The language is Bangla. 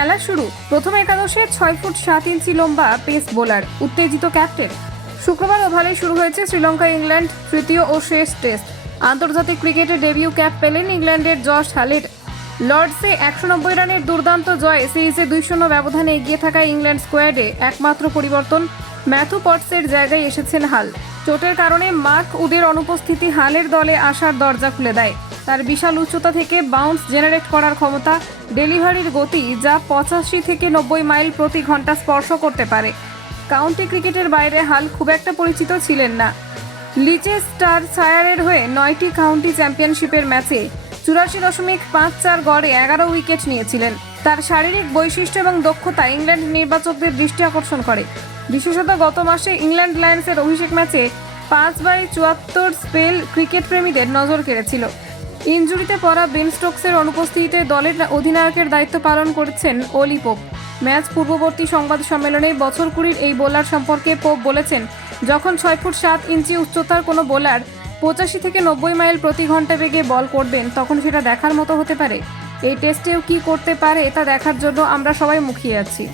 খেলা শুরু। প্রথম একাদশে ছয় ফুট সাত ইঞ্চি লম্বা পেস বোলার, উত্তেজিত ক্যাপ্টেন। শুক্রবার ওভালে শুরু হয়েছে শ্রীলঙ্কা ইংল্যান্ড তৃতীয় ও শেষ টেস্ট। আন্তর্জাতিক ক্রিকেটে ডেবিউ ক্যাপ পেলেন ইংল্যান্ডের জশ হ্যালেট লর্ডসে একশো নব্বই রানের দুর্দান্ত জয়, সিরিজে দুই শূন্য ব্যবধানে এগিয়ে থাকা ইংল্যান্ড স্কোয়াডে একমাত্র পরিবর্তন ম্যাথু পটসের জায়গায় এসেছেন হাল। চোটের কারণে মার্ক উদের অনুপস্থিতি হালের দলে আসার দরজা খুলে দেয়। তার বিশাল উচ্চতা থেকে বাউন্স জেনারেট করার ক্ষমতা ডেলিভারির গতি যা পঁচাশি থেকে নব্বই মাইল প্রতি ঘণ্টা স্পর্শ করতে পারে। কাউন্টি ক্রিকেটের বাইরে হাল খুব একটা পরিচিত ছিলেন না। লিচেস্টার শায়ারের হয়ে নয়টি কাউন্টি চ্যাম্পিয়নশিপের ম্যাচে চুরাশি দশমিক পাঁচ চার গড়ে এগারো উইকেট নিয়েছিলেন। তার শারীরিক বৈশিষ্ট্য এবং দক্ষতা ইংল্যান্ড নির্বাচকদের দৃষ্টি আকর্ষণ করে। বিশেষত গত মাসে ইংল্যান্ড লায়ন্সের অভিষেক ম্যাচে পাঁচ বাই চুয়াত্তর স্পেল ক্রিকেট প্রেমীদের নজর কেড়েছিল। ইনজুরিতে পড়া বেন স্টোকসের অনুপস্থিতিতে দলের অধিনায়কের দায়িত্ব পালন করেছেন ওলি পোপ। ম্যাচ পূর্ববর্তী সংবাদ সম্মেলনে বছর কুড়ির এই বোলার সম্পর্কে পোপ বলেছেন, যখন ছয় ফুট সাত ইঞ্চি উচ্চতার কোনো বোলার পঁচাশি থেকে নব্বই মাইল প্রতি ঘণ্টা বেগে বল করবেন, তখন সেটা দেখার মতো হতে পারে। এই টেস্টেও কি করতে পারে তা দেখার জন্য আমরা সবাই মুখিয়ে আছি।